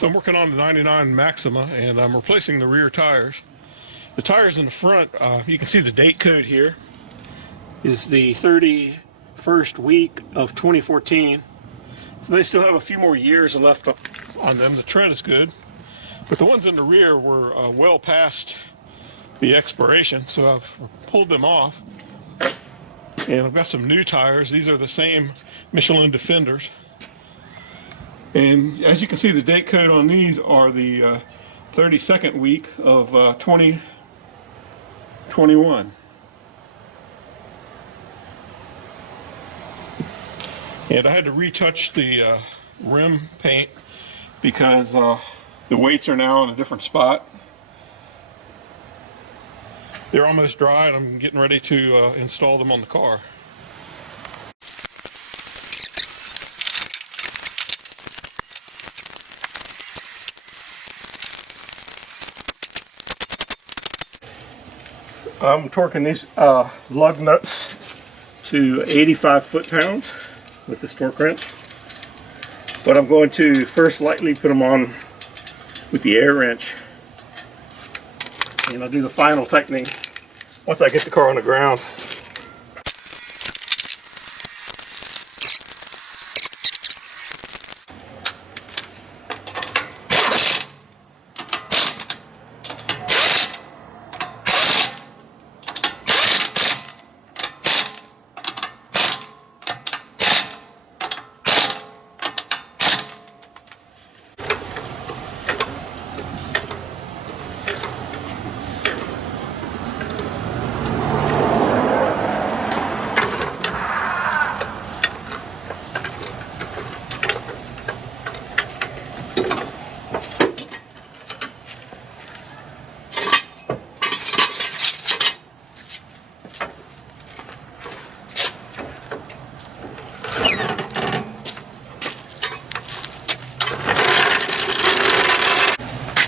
So I'm working on the 99 Maxima, and I'm replacing the rear tires. The tires in the front, you can see the date code here, is the 31st week of 2014. So they still have a few more years left on them. The tread is good. But the ones in the rear were well past the expiration, so I've pulled them off. And I've got some new tires. These are the same Michelin Defenders. And as you can see, the date code on these are the 32nd week of 2021. And I had to retouch the rim paint because the weights are now in a different spot. They're almost dry, and I'm getting ready to install them on the car. I'm torquing these lug nuts to 85 foot-pounds with this torque wrench. But I'm going to first lightly put them on with the air wrench. And I'll do the final tightening once I get the car on the ground.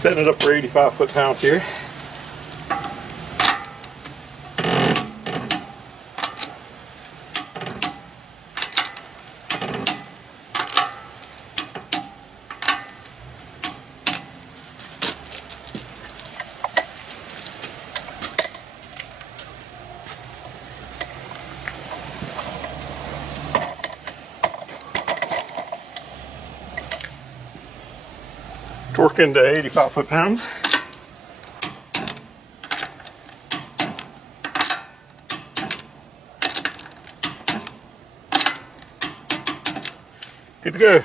Setting it up for 85 foot-pounds here. Torquing to 85 foot-pounds. Good to go.